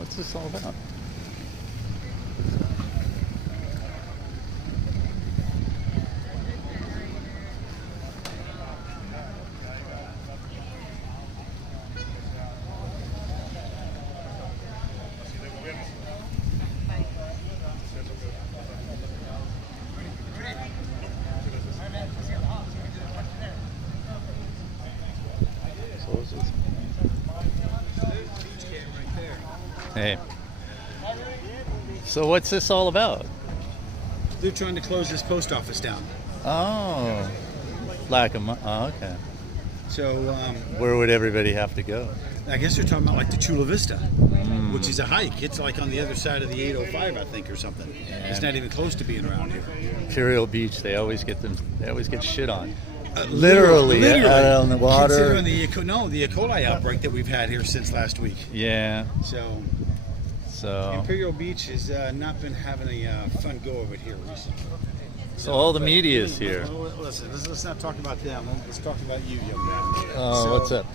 What's this all about? Hey. So what's this all about? They're trying to close this post office down. Oh. Lack of money. Oh, okay. So, where would everybody have to go? I guess they're talking about like the Chula Vista, which is a hike. It's like on the other side of the 805, I think, or something. Yeah. It's not even close to being around here. Imperial Beach, they always get shit on. Literally out on the water. Considering the E. coli outbreak that we've had here since last week. Yeah. So Imperial Beach has not been having a fun go of it here recently. So all the media is here. Listen, let's not talk about them. Let's talk about you, young man. Oh, what's up?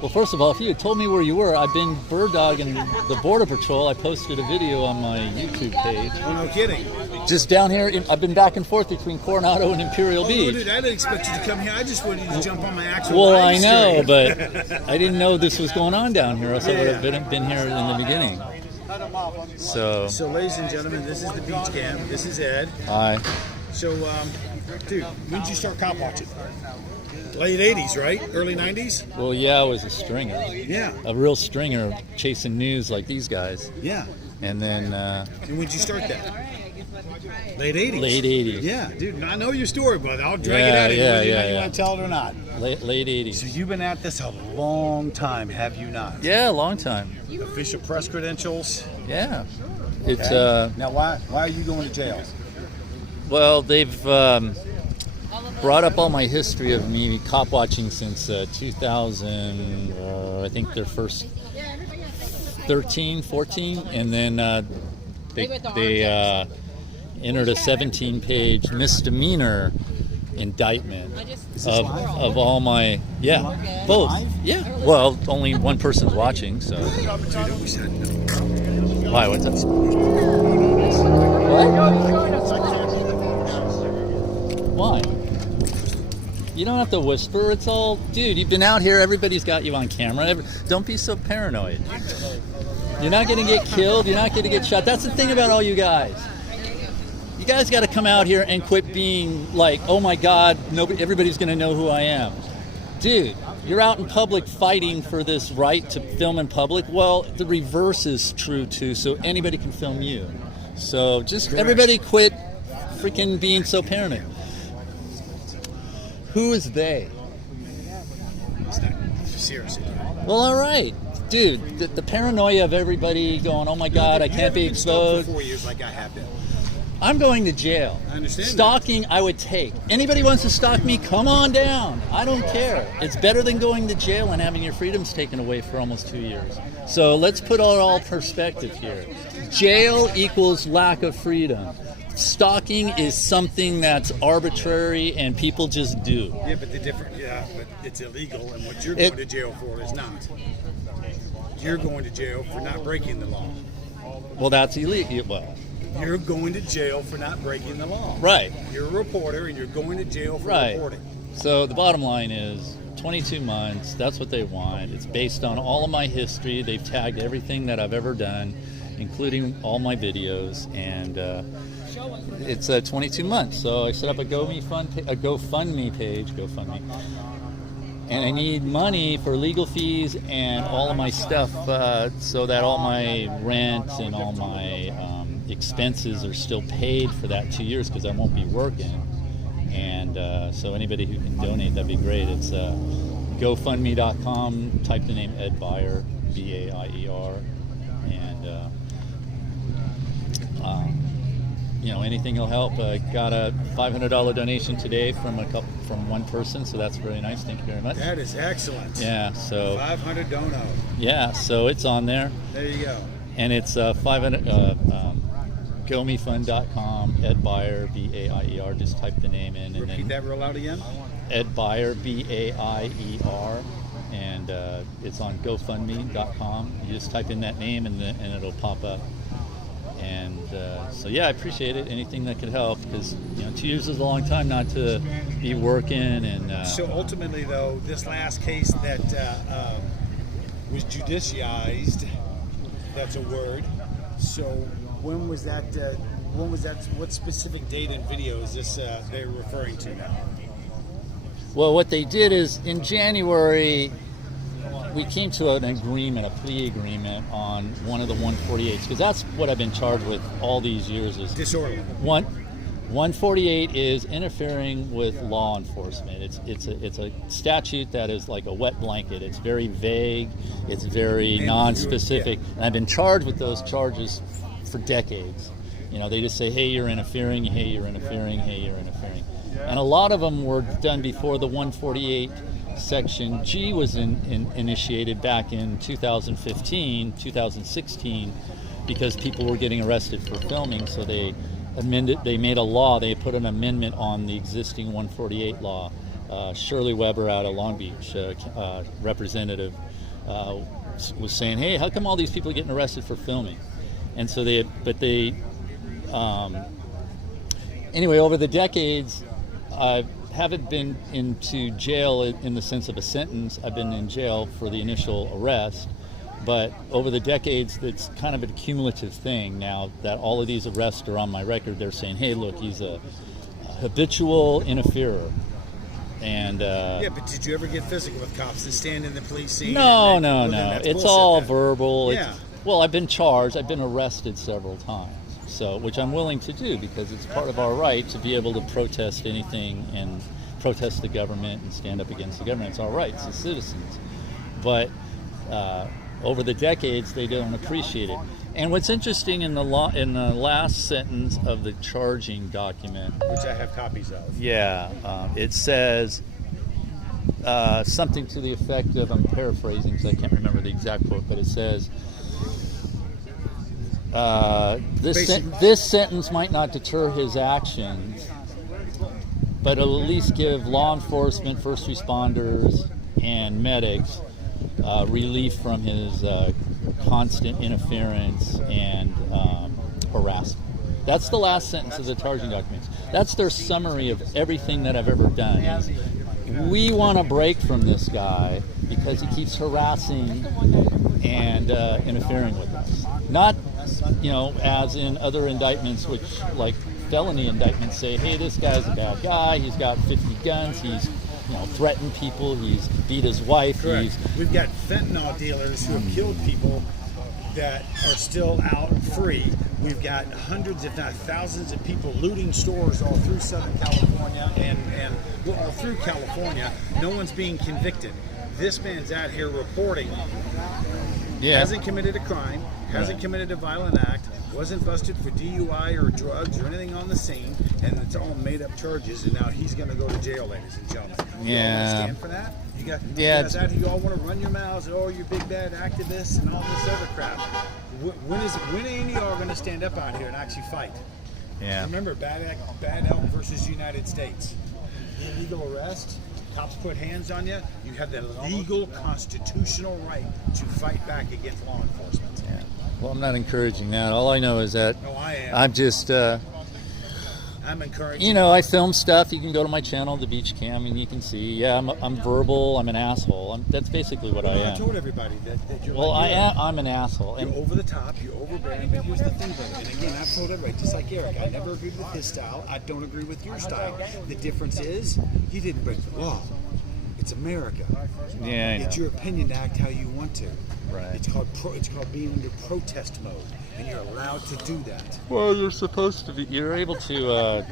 Well, first of all, if you had told me where you were, I've been bird dogging the Border Patrol. I posted a video on my YouTube page. Oh, no kidding. Just down here, I've been back and forth between Coronado and Imperial Beach. Dude, I didn't expect you to come here. I just wanted you to jump on my actual live I know, stream. but I didn't know this was going on down here, else I would have been here in the beginning. So, ladies and gentlemen, this is the beach camp. This is Ed. Hi. So, dude, when did you start cop watching? Late 80s, right? Early 90s? Well, yeah, I was a stringer. Yeah. A real stringer, chasing news like these guys. Yeah. And then... and when did you start that? Late 80s? Late 80s. Yeah, dude, I know your story, brother. I'll drag it out of you whether you want to tell it or not. Late 80s. So you've been at this a long time, have you not? Yeah, a long time. Official press credentials? Yeah. It's Now, why are you going to jail? Well, they've brought up all my history of me cop watching since 2000, I think their first 13, 14, and then they entered a 17-page misdemeanor indictment of all my both. Yeah. Well, only one person's watching, so. Why? What's up? Why? You don't have to whisper. It's all, dude, you've been out here. Everybody's got you on camera. Don't be so paranoid. You're not going to get killed. You're not going to get shot. That's the thing about all you guys. You guys got to come out here and quit being like, oh my God, everybody's going to know who I am. Dude, you're out in public fighting for this right to film in public. Well, the reverse is true too, so anybody can film you. So just everybody quit freaking being so paranoid. Who is they? Seriously. Well, all right. Dude, the paranoia of everybody going, oh my God, I can't be exposed. For 4 years like I have been. I'm going to jail. I understand. Stalking, I would take. Anybody wants to stalk me, come on down. I don't care. It's better than going to jail and having your freedoms taken away for almost 2 years. So let's put all perspective here. Jail equals lack of freedom. Stalking is something that's arbitrary and people just do. Yeah, but but it's illegal, and what you're going to jail for is not. You're going to jail for not breaking the law. Well, that's illegal. Well, you're going to jail for not breaking the law. Right. You're a reporter, and you're going to jail for reporting. So the bottom line is 22 months. That's what they want. It's based on all of my history. They've tagged everything that I've ever done, including all my videos, and it's 22 months. So I set up a GoFundMe page, and I need money for legal fees and all of my stuff, so that all my rent and all my expenses are still paid for that 2 years, because I won't be working. And so anybody who can donate, that'd be great. It's GoFundMe.com. Type the name Ed Baier, B-A-I-E-R, and anything will help. I got a $500 donation today from one person, so that's very nice. Thank you very much. That is excellent. Yeah, so 500 dono. Yeah, so it's on there. There you go. And it's 500. GoMeFund.com, Ed Baier, B-A-I-E-R. Just type the name in. Repeat that real loud again. Ed Baier, B-A-I-E-R. and it's on GoFundMe.com. You just type in that name, and it'll pop up. And so yeah, I appreciate it. Anything that could help, because 2 years is a long time not to be working. And so ultimately, though, this last case that was judicialized, that's a word. So when was that? What specific date and video is this they're referring to now? Well, what they did is in January, we came to an agreement, a plea agreement on one of the 148s, because that's what I've been charged with all these years. Is disorderly. 148 is interfering with law enforcement. It's a statute that is like a wet blanket. It's very vague. It's very non-specific. Yeah. And I've been charged with those charges for decades. They just say, hey, you're interfering. Hey, you're interfering. Hey, you're interfering. And a lot of them were done before the 148 Section G was initiated back in 2015, 2016, because people were getting arrested for filming. So they made a law. They put an amendment on the existing 148 law. Shirley Weber out of Long Beach, representative, was saying, hey, how come all these people are getting arrested for filming? And so anyway, over the decades, I haven't been into jail in the sense of a sentence. I've been in jail for the initial arrest, but over the decades, it's kind of a cumulative thing. Now that all of these arrests are on my record, they're saying, hey, look, he's a habitual interferer. And yeah, but did you ever get physical with cops that stand in the police scene? No. It's all then. verbal. Yeah. Well, I've been charged. I've been arrested several times. So, which I'm willing to do, because it's part of our right to be able to protest anything and protest the government and stand up against the government. It's our rights as citizens. But over the decades, they don't appreciate it. And what's interesting in the last sentence of the charging document, which I have copies of. Yeah, it says something to the effect of, I'm paraphrasing because I can't remember the exact quote, but it says, this sentence might not deter his actions, but it'll at least give law enforcement, first responders, and medics relief from his constant interference and harassment. That's the last sentence of the charging documents. That's their summary of everything that I've ever done. We want a break from this guy because he keeps harassing and interfering with us. Not, as in other indictments, which like felony indictments say, hey, this guy's a bad guy, he's got 50 guns, he's threatened people, he's beat his wife. Correct. We've got fentanyl dealers who have killed people that are still out free. We've got hundreds, if not thousands, of people looting stores all through Southern California and all through California. No one's being convicted. This man's out here reporting. Hasn't committed a crime, hasn't committed a violent act, wasn't busted for DUI or drugs or anything on the scene, and it's all made up charges, and now he's going to go to jail, ladies and gentlemen. You all want to stand for that? You guys out here, you all want to run your mouths, you're big bad activists and all this other crap. When are any of y'all going to stand up out here and actually fight? Yeah. Remember, bad elk versus United States. Illegal arrest, cops put hands on you, you have the legal constitutional right to fight back against law enforcement. Yeah. Well, I'm not encouraging that. All I know is that I am. I'm just, I'm encouraging. I film stuff. You can go to my channel, The Beach Cam, and you can see. Yeah, I'm verbal. I'm an asshole. That's basically what I am. I told everybody that you're. Well, I'm an asshole. You're over the top. You're overbearing. But here's the thing, brother. And again, I've told everybody, just like Eric, I never agreed with his style. I don't agree with your style. The difference is, you didn't break the law. It's America. Yeah, I know. It's your opinion to act how you want to. Right. It's called being under protest mode, and you're allowed to do that. Well, you're supposed to be. You're able to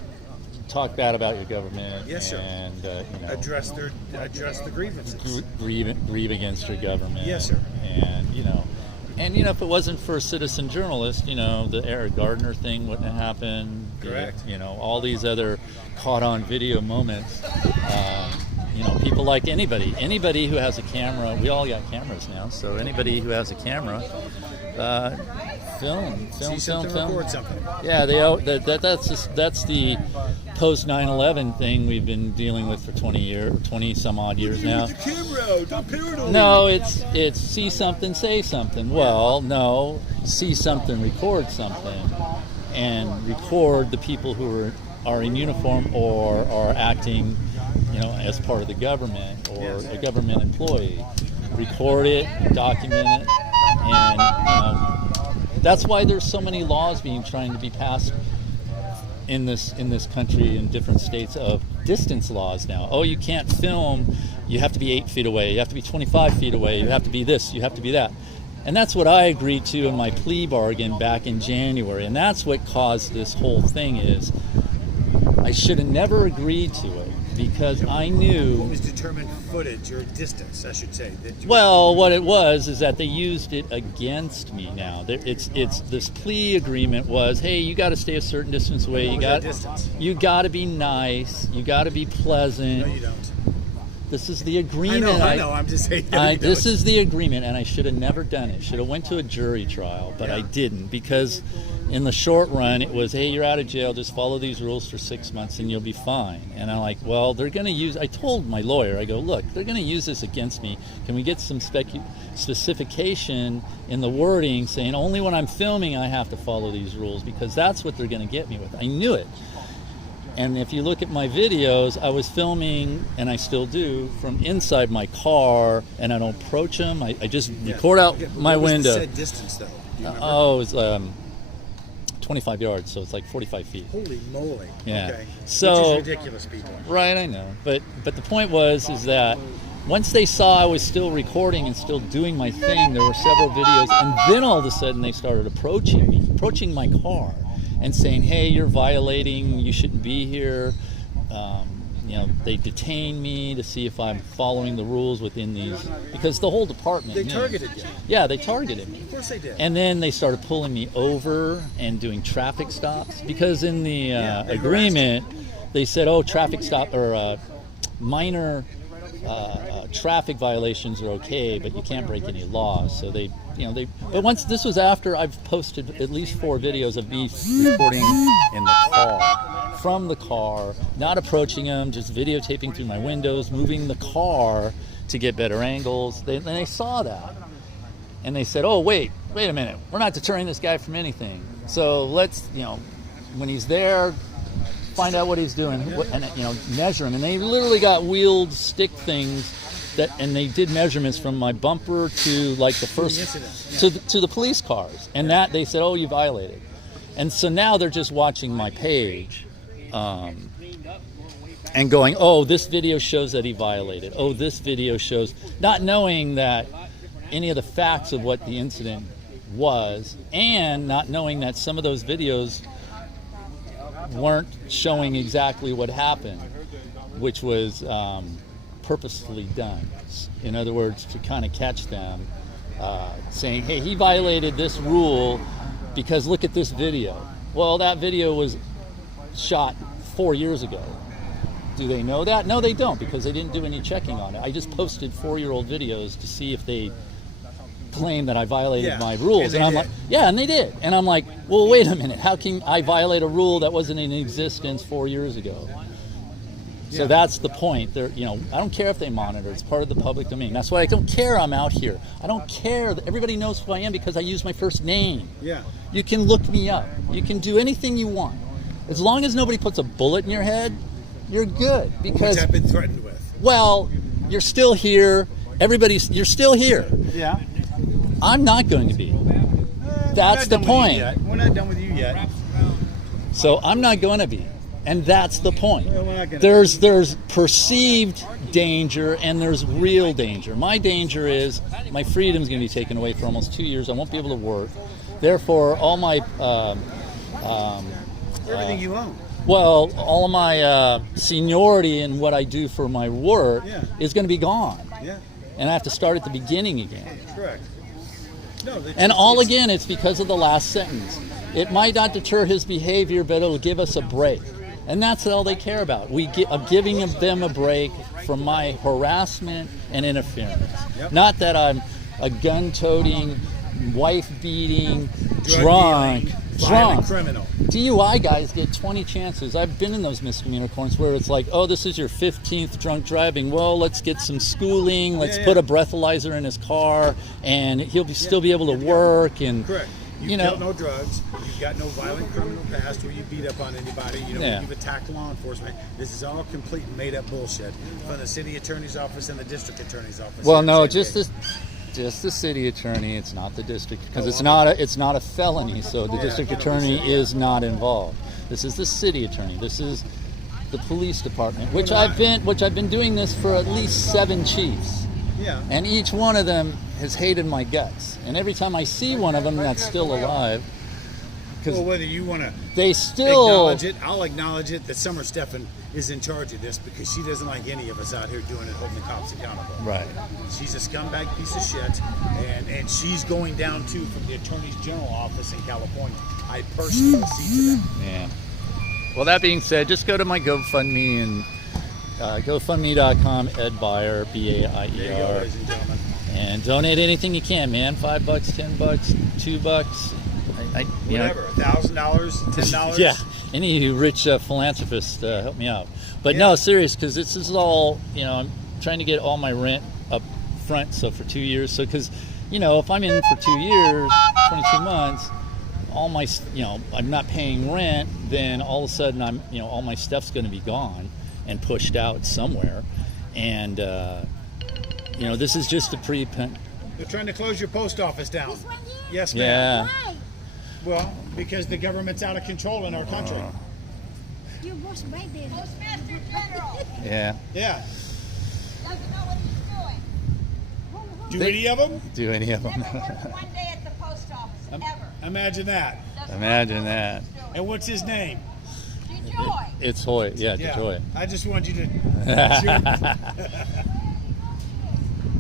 talk bad about your government. Yes, sir. And address the grievances. Grieve against your government. Yes, sir. And if it wasn't for citizen journalists, the Eric Gardner thing wouldn't have happened. Correct. All these other caught on video moments. people like anybody who has a camera. We all got cameras now, so anybody who has a camera, film. Record something. Yeah, that's the post 9/11 thing we've been dealing with for 20 some odd years now. Use the camera, don't paranoid. No, it's see something, say something. Well, no, see something, record something, and record the people who are in uniform or are acting, as part of the government or a government employee. Record it, document it, and that's why there's so many laws trying to be passed in this country in different states of distance laws now. Oh, you can't film. You have to be 8 feet away. You have to be 25 feet away. You have to be this. You have to be that. And that's what I agreed to in my plea bargain back in January. And that's what caused this whole thing is I should have never agreed to it because I knew... What was determined footage or distance, I should say? Well, what it was is that they used it against me now. It's this plea agreement was, hey, you got to stay a certain distance away. You got to be nice. You got to be pleasant. No, you don't. This is the agreement. I know. I'm just saying. This is the agreement, and I should have never done it. Should have went to a jury trial, but I didn't because in the short run, it was, hey, you're out of jail. Just follow these rules for 6 months, and you'll be fine. And I'm like, well, they're going to use. I told my lawyer, I go, look, they're going to use this against me. Can we get some specification in the wording saying only when I'm filming I have to follow these rules because that's what they're going to get me with. I knew it. And if you look at my videos, I was filming, and I still do, from inside my car, and I don't approach them. I just record out my window. What was the said distance, though? Do you remember? Oh, it was 25 yards, so it's like 45 feet. Holy moly. Yeah. Okay. So, which is ridiculous, people. Right, I know. But the point is that once they saw I was still recording and still doing my thing, there were several videos, and then all of a sudden they started approaching my car. And saying, hey, you're violating, you shouldn't be here. They detain me to see if I'm following the rules within these, because the whole department. They targeted you. Yeah, they targeted me. Of course they did. And then they started pulling me over and doing traffic stops, because in the agreement, they said, oh, traffic stop or minor traffic violations are okay, but you can't break any laws. So but once this was after I've posted at least 4 videos of me recording in the car, from the car, not approaching them, just videotaping through my windows, moving the car to get better angles. They saw that, and they said, oh, wait a minute, we're not deterring this guy from anything. So let's, when he's there, find out what he's doing, and measure him. And they literally got wheeled stick things and they did measurements from my bumper to like the first to the police cars, and that they said, oh, you violated. And so now they're just watching my page and going, oh, this video shows that he violated. Oh, this video shows, not knowing that any of the facts of what the incident was, and not knowing that some of those videos weren't showing exactly what happened, which was purposefully done. In other words, to kind of catch them, saying, hey, he violated this rule because look at this video. Well, that video was shot 4 years ago. Do they know that? No, they don't, because they didn't do any checking on it. I just posted 4-year-old videos to see if they claim that I violated my rules. And I'm like, yeah, and they did. And I'm like, well, wait a minute. How can I violate a rule that wasn't in existence 4 years ago? So that's the point. I don't care if they monitor. It's part of the public domain. That's why I don't care I'm out here. I don't care. Everybody knows who I am because I use my first name. Yeah. You can look me up. You can do anything you want. As long as nobody puts a bullet in your head, you're good. Because which I've been threatened with. Well, you're still here. You're still here. Yeah. I'm not going to be. That's the point. We're not done with you yet. So I'm not going to be. And that's the point. Well, there's perceived danger and there's real danger. My danger is my freedom's going to be taken away for almost 2 years. I won't be able to work. Therefore, all my everything you own. Well, all of my seniority in what I do for my work is going to be gone. Yeah. And I have to start at the beginning again. Correct. No, it's because of the last sentence. It might not deter his behavior, but it'll give us a break. And that's all they care about. I'm giving them a break from my harassment and interference. Yep. Not that I'm a gun-toting, wife-beating, Violent drunk. criminal. DUI guys get 20 chances. I've been in those misdemeanor courts where it's like, oh, this is your 15th drunk driving. Well, let's get some schooling. Let's put a breathalyzer in his car, and he'll still be able to work. And Correct. You've killed no drugs. You've got no violent criminal past where you beat up on anybody. You've attacked law enforcement. This is all complete made-up bullshit from the city attorney's office and the district attorney's office. Well, no, just the city attorney. It's not the district, because it's not a felony. So the district attorney is not involved. This is the city attorney. This is the police department, which I've been doing this for at least 7 chiefs. Yeah. And each one of them has hated my guts. And every time I see one of them that's still alive, well, whether you want to they still acknowledge it, I'll acknowledge it that Summer Steffen is in charge of this because she doesn't like any of us out here doing it, holding the cops accountable. Right. She's a scumbag piece of shit, and she's going down too from the Attorney General office in California. I personally see to that. Yeah. Well, that being said, just go to my GoFundMe and GoFundMe.com, Ed Baier, There you go, Baer, ladies and gentlemen. and donate anything you can, man. $5, $10, $2. Whatever, $1,000, $10. Yeah, any of you rich philanthropists, help me out. But no, serious, because this is all, I'm trying to get all my rent up front, so for 2 years. So, because, if I'm in for 2 years, 22 months, all my, I'm not paying rent, then all of a sudden all my stuff's going to be gone and pushed out somewhere. And, this is just a They're trying to close your post office down. Yes, ma'am. Yeah. Why? Well, because the government's out of control in our country. You was right there. Postmaster General Yeah. Yeah. doesn't know what he's doing. Do any of them? Do any of them. Never worked one day at the post office, ever. Imagine that. Imagine that. And what's his name? Detroit. It's Hoyt. Yeah, Detroit. I just want you to.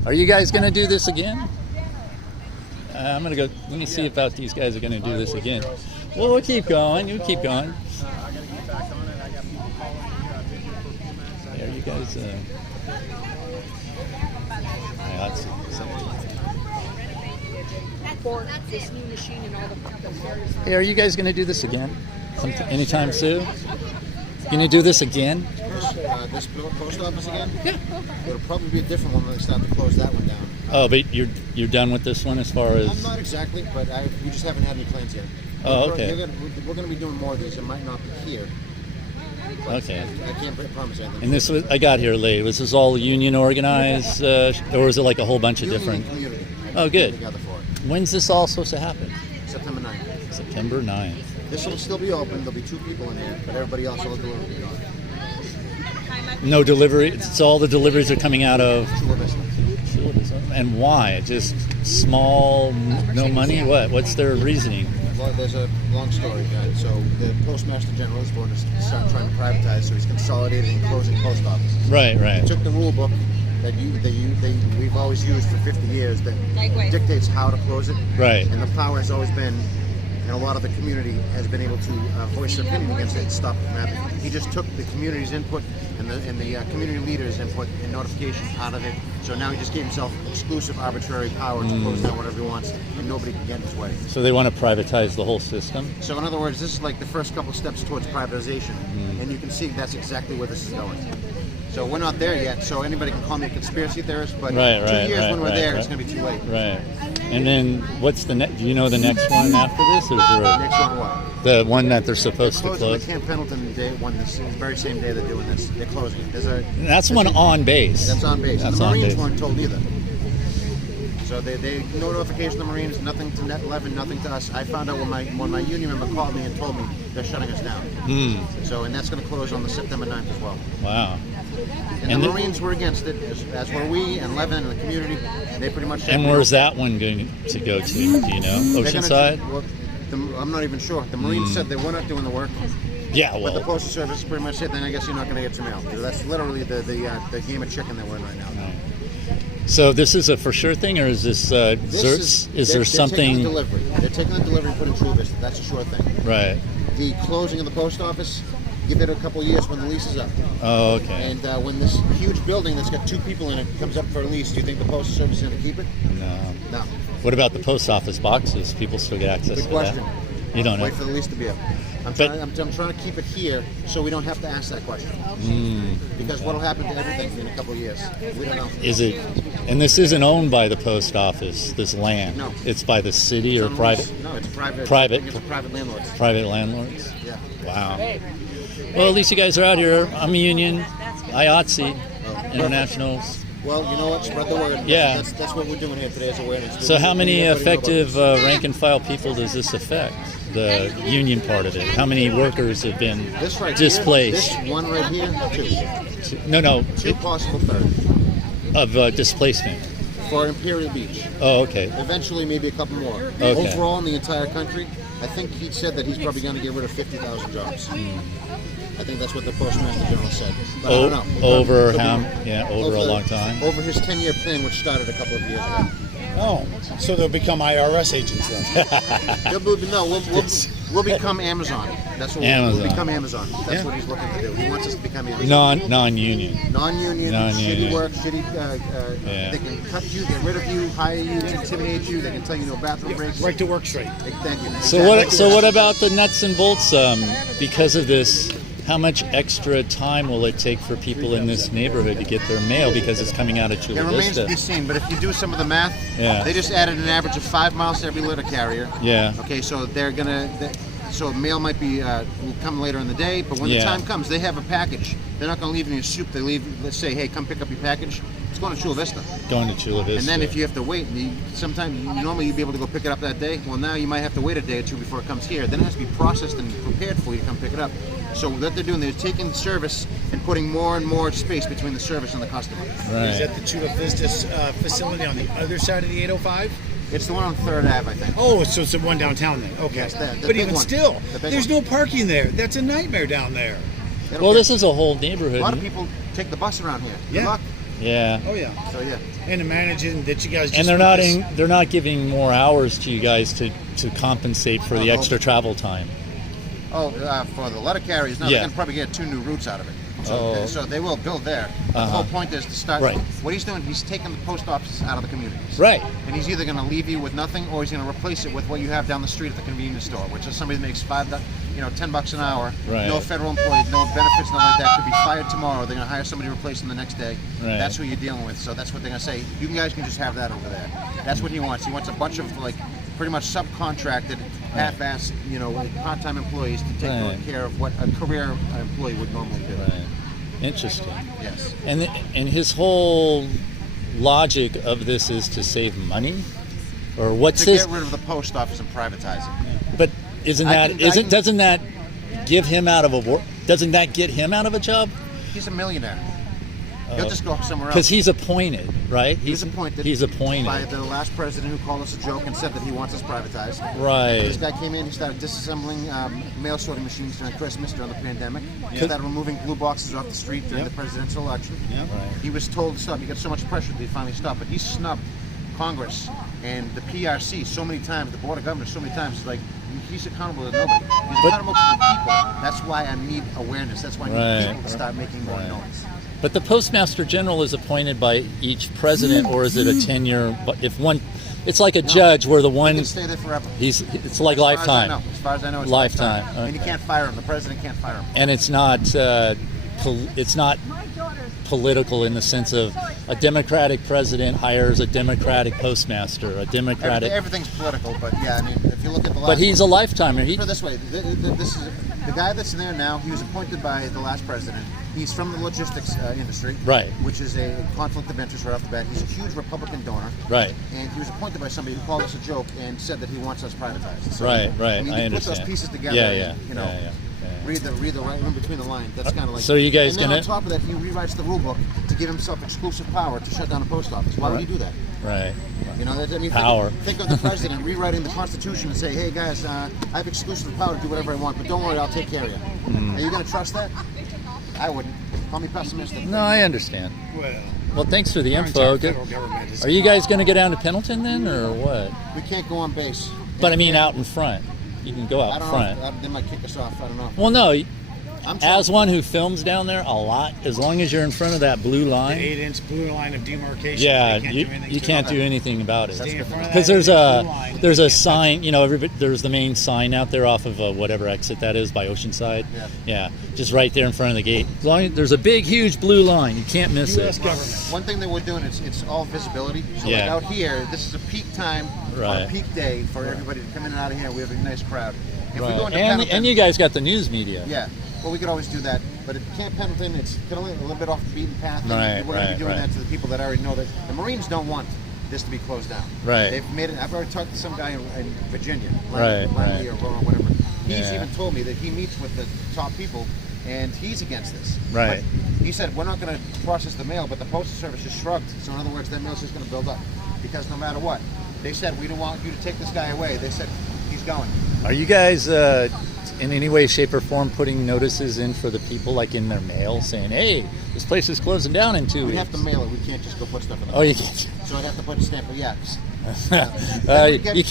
Are you guys going to do this again? I'm going to go. Let me see about these guys are going to do this again. Well, we'll keep going. You keep going. I got to get back on it. I got people calling me here. I've been here for a few minutes. There you guys. Let's see. This new machine and all the various. Hey, are you guys going to do this again? Anytime soon? Can you do this again? This post office again? Yeah. It'll probably be a different one when they start to close that one down. Oh, but you're done with this one as far as. I'm not exactly, but we just haven't had any plans yet. Oh, okay. We're going to be doing more of these. It might not be here. Okay. I can't promise anything. And this was, I got here late. Was this all union organized, or was it like a whole bunch of Union different? and community. Oh, good. Together for it. When's this all supposed to happen? September 9th. September 9th. This will still be open. There'll be 2 people in here, but everybody else will deliver it on. No delivery. It's all the deliveries are coming out of. Chula Vista. And why? Just small, no money. What's their reasoning? Well, there's a long story, guys. So the Postmaster General is going to start trying to privatize, so he's consolidating and closing post offices. Right. He took the rule book that we've always used for 50 years that dictates how to close it. Right. And the power has always been, and a lot of the community has been able to voice their opinion against it and stop it from happening. He just took the community's input and the community leaders' input and notification out of it. So now he just gave himself exclusive arbitrary power to close down whatever he wants, and nobody can get in his way. So they want to privatize the whole system? So in other words, this is like the first couple steps towards privatization, and you can see that's exactly where this is going. So we're not there yet, so anybody can call me a conspiracy theorist, but 2 years when we're there, it's going to be too late. Right. And then what's the next? Do you know the next one after this, or is there a, Next one, what? the one that they're supposed to Closing the close? Camp Pendleton day one this very same day they're doing this. They're closing it. That's one on base. That's on base. That's The on Marines base. weren't told either. So they no notification of the Marines, nothing to Net 11, nothing to us. I found out when my union member called me and told me they're shutting us down. So and that's going to close on the September 9th as well. Wow. And the Marines were against it, as were we and Levin and the community. They pretty much said, And where's that one going to go to? Do you know? they're gonna- Oceanside? well, I'm not even sure. The Marines said they were not doing the work, Yeah. but the Well. Postal Service pretty much said, then I guess you're not going to get your mail. That's literally the game of chicken that we're in right now. So this is a for sure thing, or is this? Is there something? They're taking the delivery and putting Chula Vista. That's a sure thing. Right. The closing of the post office, give it a couple of years when the lease is up. Oh, okay. And when this huge building that's got 2 people in it comes up for a lease, do you think the Postal Service is going to keep it? No. No. What about the post office boxes? People still get access Good to question. that? You don't know. Wait for the lease to be up. I'm trying to keep it here so we don't have to ask that question. Because what will happen to everything in a couple of years? We don't know. Is it? And this isn't owned by the post office. This land. No. It's by the city It's or on private. lease. No, it's private. Private. I think it's private landlords. Private landlords. Yeah. Wow. Well, at least you guys are out here. I'm a union. IATSE, Internationals. Well, you know what? Spread the word. Yeah. That's what we're doing here today as awareness. So how many Everybody know about effective rank and file people does this affect? The union part of it. How many workers have been this right displaced? Here, this one right here, 2. No. 2 possible third Of displacement. for Imperial Beach. Oh, okay. Eventually, maybe a couple more. Okay. Overall, in the entire country, I think he said that he's probably going to get rid of 50,000 jobs. I think that's what the Postmaster General said. But I don't know. Over Could be how? wrong. Yeah, over a long time. Over his 10-year plan, which started a couple of years ago. Oh, so they'll become IRS agents then. We'll become Amazon. That's what Amazon. we'll become Amazon. That's Yeah. what he's looking to do. He wants us to become Amazon. Non-union. Non-union, Non-union. shitty work, shitty. Yeah. They can cut you, get rid of you, hire you, intimidate you. They can tell you no bathroom breaks. Right to work straight. Thank you. So what about the nuts and bolts? Because of this, how much extra time will it take for people in this neighborhood to get their mail because it's coming out of It Chula remains to be Vista? seen, but if you do some of the math, Yeah. they just added an average of 5 miles to every letter carrier. Yeah. Okay, so so mail might be will come later in the day, but when the Yeah. time comes, they have a package. They're not going to leave it in your soup. They leave. Let's say, hey, come pick up your package. It's going to Chula Vista. Going to Chula Vista. And then if you have to wait, sometimes normally you'd be able to go pick it up that day. Well, now you might have to wait a day or 2 before it comes here. Then it has to be processed and prepared for you to come pick it up. So what they're doing, they're taking the service and putting more and more space between the service and the customer. Is Right. that the Chula Vista facility on the other side of the 805? It's the one on 3rd Ave, I think. Oh, so it's the one downtown then. Okay. Yes, the but big even one. still, The big there's one. no parking there. That's a nightmare down there. Well, this is a whole A neighborhood. lot of people take the bus around here. Good Yeah. luck. Yeah. Oh yeah. So yeah. And imagine that you guys just And they're put not this- they're not giving more hours to you guys to compensate for the no. extra travel time. Oh, for the letter carriers, no, Yeah. they're going to probably get 2 new routes out of it. So, Oh. so they will build there. But the whole point is to start. Right. What he's doing, he's taking the post office out of the communities. Right. And he's either going to leave you with nothing, or he's going to replace it with what you have down the street at the convenience store, which is somebody that makes $10 an hour, Right. no federal employees, no benefits, nothing like that. Could be fired tomorrow. They're going to hire somebody to replace them the next day. Right. That's who you're dealing with. So that's what they're going to say. You guys can just have that over there. That's what he wants. He wants a bunch of pretty much subcontracted, half-assed, part-time employees to take Right. care of what a career employee would normally do. Right. Interesting. Yes. And his whole logic of this is to save money, or what's To his? get rid of the post office and privatize it. But isn't I that can- doesn't that give him out of a work? Doesn't that get him out of a job? He's a millionaire. He'll just go somewhere else. Because he's appointed, right? He's appointed. He's appointed. by the last president who called us a joke and said that he wants us privatized. Right. This guy came in, he started disassembling mail sorting machines during Christmas, during the pandemic. He started removing blue boxes off the street during the presidential election. Right. He was told to stop. He got so much pressure that he finally stopped. But he snubbed Congress and the PRC so many times, the Board of Governors so many times. It's like, he's accountable to nobody. He's accountable to the people. That's why I need awareness. That's why I need Right. people to start making more noise. But the Postmaster General is appointed by each president, or is it a 10-year? If one, it's like a judge where the He one can stay there forever. it's like As lifetime, far as I know, it's Lifetime. And you can't fire him. The president can't fire him. and it's not political in the sense of a Democratic president hires a Democratic postmaster, a Democratic. Everything's political, but yeah, I mean, if you look at the last. But he's a lifetimer. Put it this way, this is the guy that's in there now. He was appointed by the last president. He's from the logistics industry, Right. Which is a conflict of interest right off the bat. He's a huge Republican donor, Right. and he was appointed by somebody who called us a joke and said that he wants us privatized. So, Right. I mean, I you understand. put those pieces together. Yeah. and, Yeah. Read the right in between the lines. That's kind of like. So you guys and then gonna- on top of that, he rewrites the rule book to give himself exclusive power to shut down a post office. Why would he do that? Right. I mean, Power. Think of the president rewriting the Constitution and say, "Hey guys, I have exclusive power to do whatever I want, but don't worry, I'll take care of you." Are you going to trust that? I wouldn't. Call me pessimistic. No, I understand. Well, thanks for the our info. entire federal government is Are you guys going to go down to Pendleton then, or what? We can't go on base. But I mean, out in front. You can go I out don't front. know. They might kick us off. I don't know. Well, no. as one who films down there a lot, as long as you're in front of that blue The line, 8-inch blue line of demarcation. yeah, they you can't do anything about it. Stay in front of Because that there's 8-inch a blue line. there's a sign, you know, there's the main sign out there off of whatever exit that is by Oceanside. Yeah, just right there in front of the gate. As long as there's a big, huge blue line, you can't miss U.S. it. government. One thing that we're doing is it's all visibility. So Yeah. like out here, this is a peak time on a Right. peak day for everybody to come in and out of here. We have a nice crowd. If we go Right. into And Pendleton, you guys got the news media. yeah, well, we could always do that. But at Camp Pendleton, it's kind of a little bit off the beaten path. and Right, we're going to be doing right. that to the people that already know that the Marines don't want this to be closed down. Right. They've made it. I've already talked to some guy in Virginia, Right, Langley or whatever. He's Yeah. even told me that he meets with the top people, and he's against this. Right. But he said, we're not going to process the mail, but the Postal Service just shrugged. So in other words, that mail's just going to build up. Because no matter what, they said, we don't want you to take this guy away. They said, he's going. Are you guys in any way, shape, or form putting notices in for the people, like in their mail, saying, "Hey, this place is closing down in 2 weeks"? We have to mail it. We can't just go put stuff in the Oh, you can't. So I'd have to put a stamp of yes. You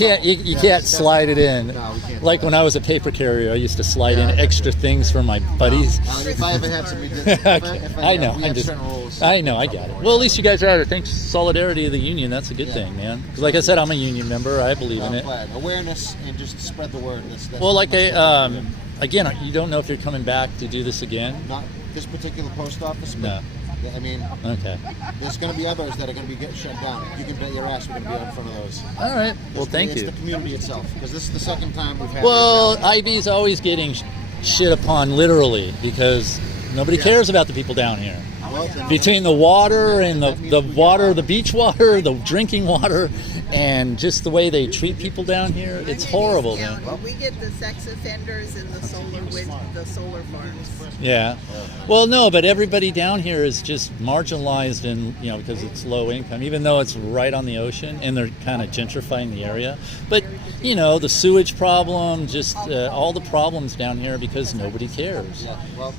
can't slide it in. No, we can't do Like that. when I was a paper carrier, I used to slide in Yeah. extra things for my buddies. If I ever had somebody, I know. We have certain rules. I know. I got it. Well, at least you guys are out there. Thanks, solidarity of the union. That's a good thing, man. Because, like I said, I'm a union member. I believe in I'm it. glad. Awareness and just spread the word. That's Well, like much what we do. again, you don't know if you're coming back to do this again. Not this particular post office, but No. I mean, Okay. there's going to be others that are going to be shut down. You can bet your ass we're going to be out in front of those. All right. Well, thank It's you. the community itself, because this is the second time we've had. Well, it. IB's always getting shit upon literally because nobody cares about the people down here. Well, then- Between the water and the water, the beach water, the drinking water, and just the way they treat people down here, it's horrible, man. We get the sex offenders and the solar farms. Yeah. Well, no, but everybody down here is just marginalized, and because it's low income, even though it's right on the ocean, and they're kind of gentrifying the area. But the sewage problem, just all the problems down here because nobody cares. Yeah, well,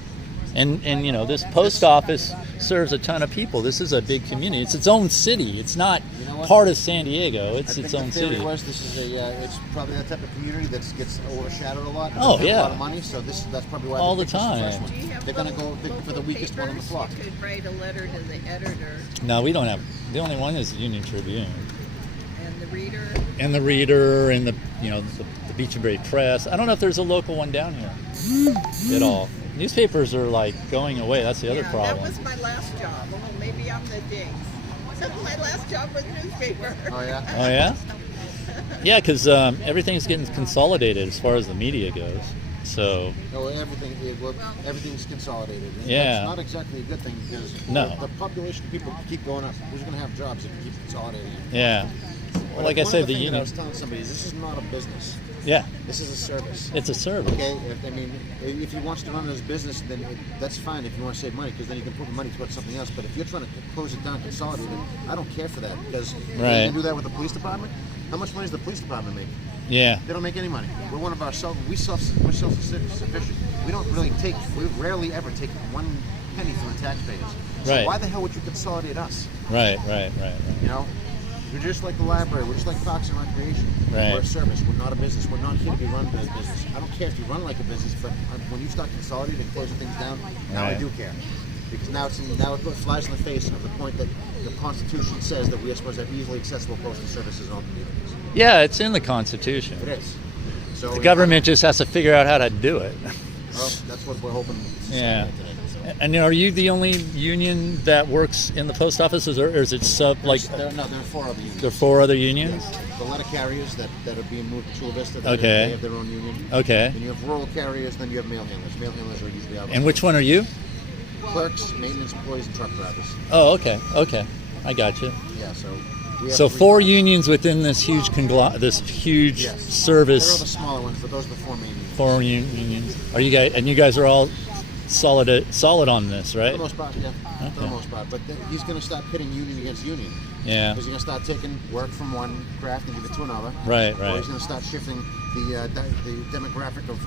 And this post office serves a ton of people. This is a big community. It's its own city. It's not what? part of San Diego. I It's think its the own theory city. was this is it's probably that type of community that gets overshadowed a lot. Oh, Doesn't have yeah. a lot of money, so that's probably why All they the picked this time. first one. Do you have They're going to go local for the weakest one on the papers? flock. You could write a letter to the editor No, we don't have. The only one is the Union Tribune, and the reader. and the Reader, and the Beach and Bay Press. I don't know if there's a local one down here at all. Newspapers are like going away. That's the other Yeah, problem. That was my last job. Oh, maybe I'm the jinx. My last job was newspaper. Oh yeah. Oh yeah. Yeah, because everything's getting consolidated as far as the media goes. So No, everything's consolidated. And Yeah. That's not exactly a good thing because No. the population of people keep going up. Who's going to have jobs if you keep consolidating? yeah. Well, like I One said, of the things that I union. was telling somebody is this is not a business. Yeah, This is a service. it's a service. Okay, if he wants to run his business, then that's fine. If you want to save money, because then you can put the money towards something else. But if you're trying to close it down, consolidate it, I don't care for that because Right. you can do that with the police department. How much money does the police department make? Yeah. They don't make any money. We're one of our we're self-sufficient. We don't really we rarely ever take one penny from the taxpayers. So Right. why the hell would you consolidate us? Right. You know, we're just like the library. We're just like Parks and Recreation. Right. We're a service. We're not a business. We're not here to be run as a business. I don't care if you run like a business, but when you start consolidating and closing things down, now I Right. do care. Because now it flies in the face of the point that the Constitution says that we are supposed to have easily accessible postal services in all communities. Yeah, it's in the Constitution. It is. So The government just has to figure out how to do it. Well, that's what we're hoping. to Yeah. say today. And are you the only union that works in the post office, or is it there There are 4 other unions. are 4 other unions? The letter carriers that are being moved to Chula Vista, Okay. they have their own union. Okay. Then you have rural carriers, then you have mail handlers. Mail handlers are usually out. And which one are you? Clerks, maintenance employees, and truck drivers. Oh, okay. I got you. Yeah, so we have So 3 4 unions within this huge this huge Yes. There are the service. smaller ones, but those are the 4 main unions. 4 unions. Are you guys? And you guys are all solid on this, For right? the most part, yeah. For the Okay. most part. But he's going to start pitting union against union. Yeah. Because he's going to start taking work from one craft and give it to another. Right. Or he's going to start shifting the demographic of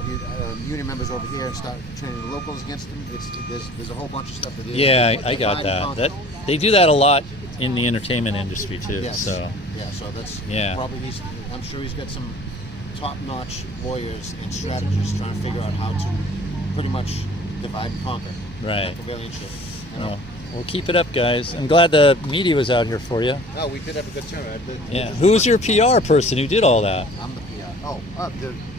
union members over here and start training locals against them. There's a whole bunch of stuff that is. Yeah, I got that. That they do that a lot in the entertainment industry too. Yes. So So that's Yeah. probably I'm sure he's got some top-notch lawyers and strategists trying to figure out how to pretty much divide and conquer. Right. That prevailing ship. You know? Well, keep it up, guys. I'm glad the media was out here for you. No, we did have a good turnout. Yeah. Who was your PR person who did all that? I'm the PR.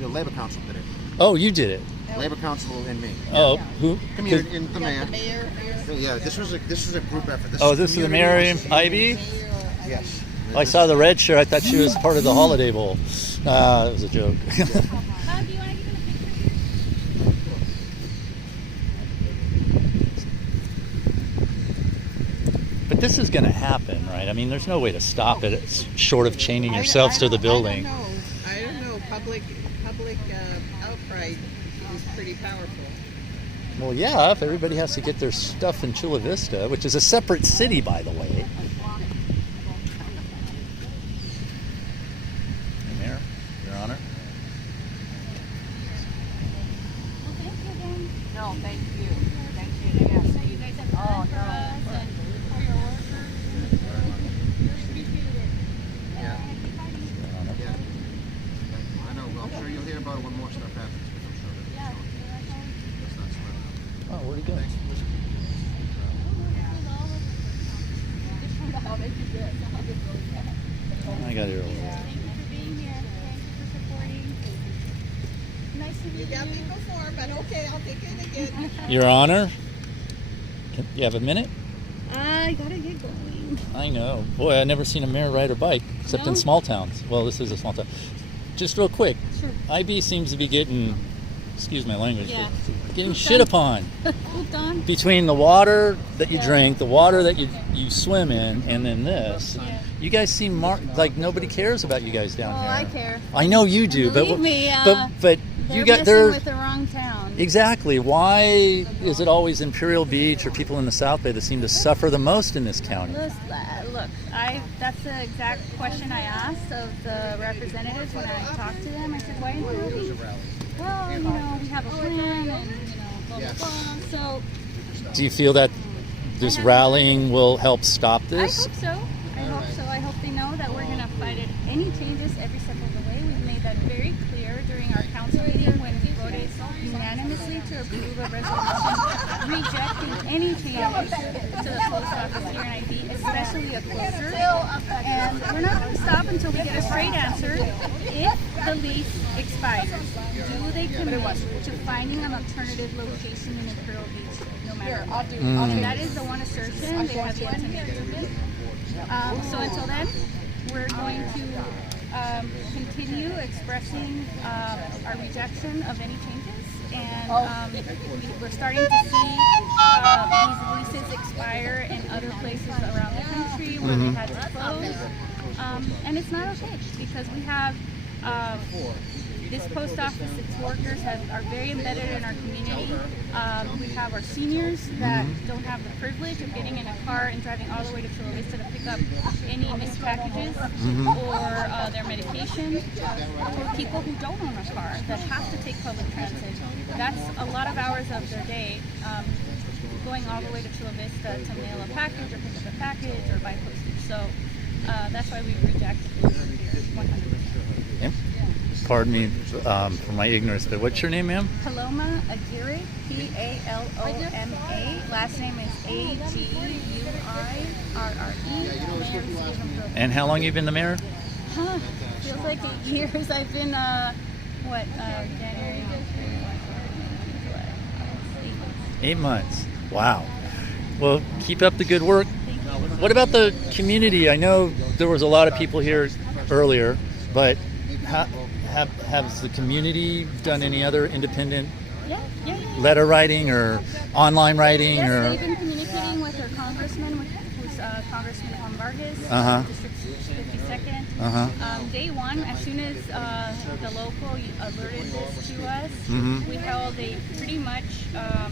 The Labor Council did it. Oh, you did it. Labor Council and me. Oh, who? Community in the mayor. The mayor. Yeah, this was a group effort. Oh, this is the Mayor of Ivy? Yes. I saw the red shirt. I thought she was part of the Holiday Bowl. It was a joke. Do you want to give him a picture? But this is going to happen, right? I mean, there's no way to stop it short of chaining yourselves to the building. I don't know. Public outcry is pretty powerful. Well, yeah, if everybody has to get their stuff in Chula Vista, which is a separate city, by the way. Mayor, Your Honor. No, thank you. Thank you. Yes. So you guys have done for us and for your workers. Appreciate it. Yeah. I know. I'm sure you'll hear about it when more stuff happens. But I'm sure that that's not smart. Oh, where'd he go? I got here. Thank you for being here. Thank you for supporting. Nice to meet You got me you. before, but okay, I'll take it again. Your Honor, you have a minute? I gotta get going. I know. Boy, I've never seen a mayor ride a bike, except in No? small towns. Well, this is a small town. Just real quick, Sure. IB seems to be getting, excuse my language, Yeah. but getting shit upon. Hooked on. Between the water that you Yeah. drink, the water that you swim in, and then this. Yeah. You guys seem like nobody cares about you guys down Oh, here. I care. I know you do, Believe me, but They're you got messing with the wrong town. exactly. Why is it always Imperial Beach or people in the South Bay that seem to suffer the most in this county? Look, that's the exact question I asked of the representatives when I talked to them. I said, why are you moving? Well, we have a plan and, blah, blah, blah. So Do you feel that this rallying will help stop I this? hope so. I hope they know that we're going to fight it. Any changes every step of the way. We've made that very clear during our council meeting when we voted unanimously to approve a resolution rejecting any changes to the post office here in IB, especially a closure. And we're not going to stop until we get a straight answer. If the lease expires, do they commit to finding an alternative location in Imperial Beach, no matter what? And that is the one assertion they have yet to make to me. So until then, we're going to continue expressing our rejection of any changes, and we're starting to see these leases expire in other places around the country where they had to close, and it's not okay because we have this post office, its workers are very embedded in our community. We have our seniors that don't have the privilege of getting in a car and driving all the way to Chula Vista to pick up any missed packages or their medication. Or people who don't own a car that have to take public transit. That's a lot of hours of their day going all the way to Chula Vista to mail a package or pick up a package or buy postage. So that's why we reject 100%. Yeah. Pardon me for my ignorance, but what's your name, ma'am? Paloma Aguirre, Paloma. Last name is Aguirre. And how long you been the mayor? Feels like 8 years. I've been, January, 8 months. Wow. Well, keep up the good work. What about the community? I know there was a lot of people here earlier, but has the community done any other independent letter writing or online writing? Yes, or they've been communicating with their congressman, who's Congressman Juan Vargas, District 52nd. Day one, as soon as the local alerted this to us, we held a pretty much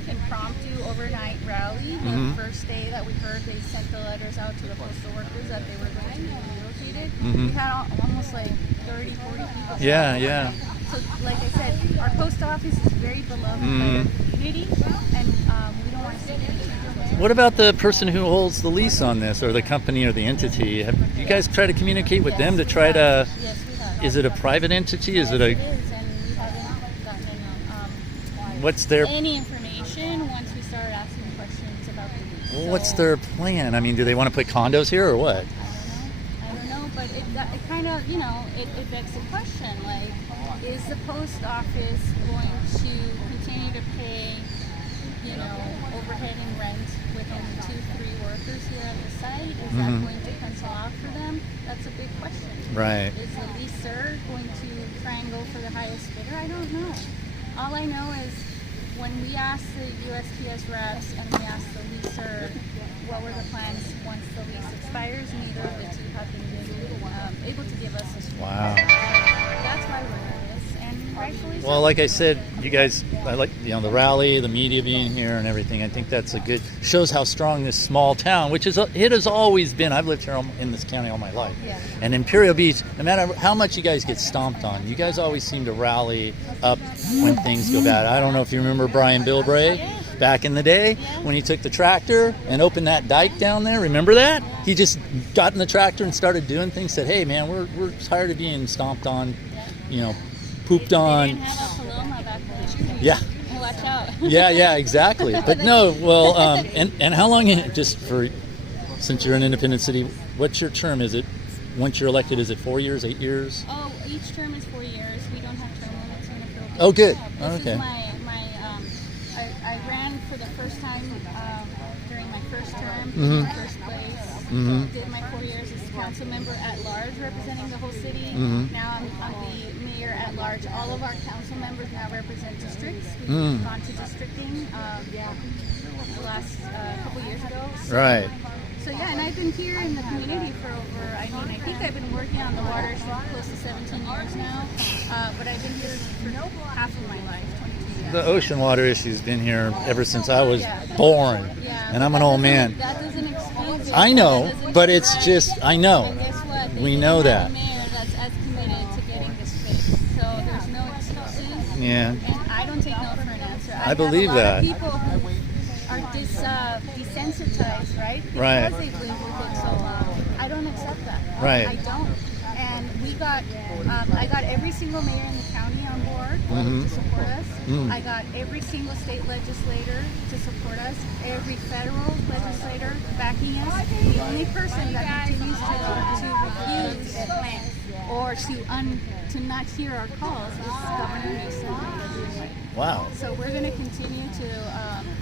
impromptu overnight rally. The first day that we heard they sent the letters out to the postal workers that they were going to be relocated. We had almost like 30, 40 people. Yeah. So, like I said, our post office is very beloved by the community, and we don't want to see any changes. What about the person who holds the lease on this, or the company or the entity? Have you guys tried to communicate with them to try to? Yes, we have. Is it a private entity? Is it a? It is, and we haven't gotten What's their? any information. what's their plan? I mean, do they want to put condos here or what? I don't know, but it kind of, it begs the question, like, is the post office going to continue to pay, overhead and rent within 2-3 workers here at the site? Is that going to pencil out for them? That's a big question. Right. Is the leaser going to try and go for the highest bidder? I don't know. All I know is when we asked the USPS reps and we asked the leaser what were the plans once the lease expires, neither of the two have been able to give us a straight Wow. answer. That's why we're nervous, and rightfully so. Well, like I said, you guys, I like the rally, the media being here, and everything. I think that's a good shows how strong this small town, which it has always been. I've lived here in this county all my life, and Imperial Beach. No matter how much you guys get stomped on, you guys always seem to rally up when things go bad. I don't know if you remember Brian Bilbray back in the day when he took the tractor and opened that dike down there. Remember that? He just got in the tractor and started doing things. Said, "Hey, man, we're tired of being stomped on, pooped on." They didn't have a Paloma back then. Yeah. Watch out. Yeah, exactly. But no, well, and how long? Since you're an independent city, what's your term? Is it once you're elected? Is it 4 years, 8 years? Oh, each term is 4 years. We don't have term limits in Imperial Beach. Oh, good. This Okay. is I ran for the first time during my first term, in first place. Did my 4 years as council member at large, representing the whole city. Now I'm the mayor at large. All of our council members now represent districts. We've gone to districting the last couple years ago. Right. So yeah, and I've been here in the community for over, I think I've been working on the water for close to 17 years now, but I've been here for half of my life, 22 years. The ocean water issue's been here ever since I was born, and I'm an old man. That doesn't excuse it. I know, but it's just, I know. And guess what? We know that. A mayor that's as committed to getting this fixed, so there's no excuses. Yeah. And I don't take no for an answer. I believe that. People who are desensitized, right? Because Right. they've lived with it so long. I don't accept that. Right. I don't. And I got every single mayor in the county on board to support us. I got every single state legislator to support us. Every federal legislator backing us. The only person that continues to refuse or to not hear our calls is Governor Newsom. Wow. So we're going to continue to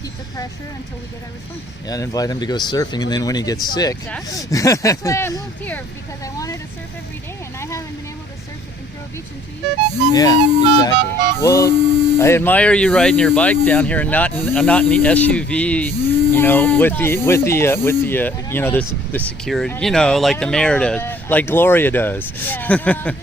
keep the pressure until we get a response. Yeah, and invite him to go surfing, and then when he gets sick. Exactly. That's why I moved here, because I wanted to surf every day, and I haven't been able to surf at Imperial Beach in 2 years. Yeah, exactly. Well, I admire you riding your bike down here, and not in the SUV, with the security, like the mayor does, like Gloria does. Yeah,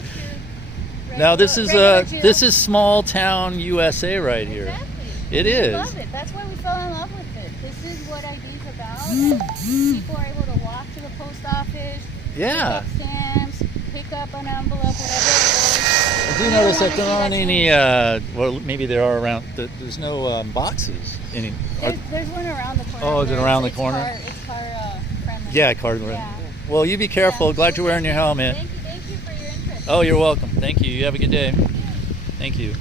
Now this is small town USA right here. Exactly. It We is. love it. That's why we fell in love with it. This is what ID's about. People are able to walk to the post office, Yeah. pick up stamps, pick up an envelope, whatever it is. I do notice that there aren't any. Well, maybe there are around. There's no boxes. There's one around the corner. Oh, is it around the corner? It's car friendly. Yeah, card. Yeah. Well, you be careful. Glad you're wearing your helmet. Thank you for your interest. Oh, you're welcome. Thank you. You have a good day. Thank you.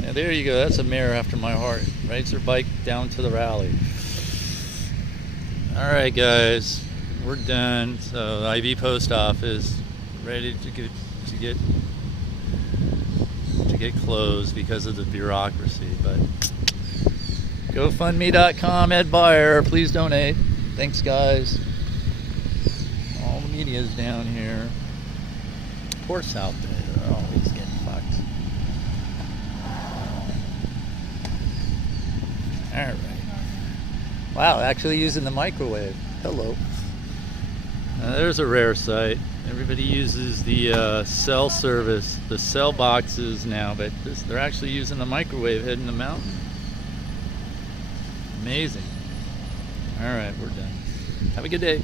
Now, there you go. That's a mayor after my heart. Rides her bike down to the rally. All right, guys, we're done. So, the IV post office ready to get closed because of the bureaucracy. But GoFundMe.com, Ed Buyer. Please donate. Thanks, guys. All the media's down here. Poor South Bay. They're always getting fucked. All right. Wow, actually using the microwave. Hello. There's a rare sight. Everybody uses the cell service, the cell boxes now, but they're actually using the microwave heading the mountain. Amazing. All right, we're done. Have a good day.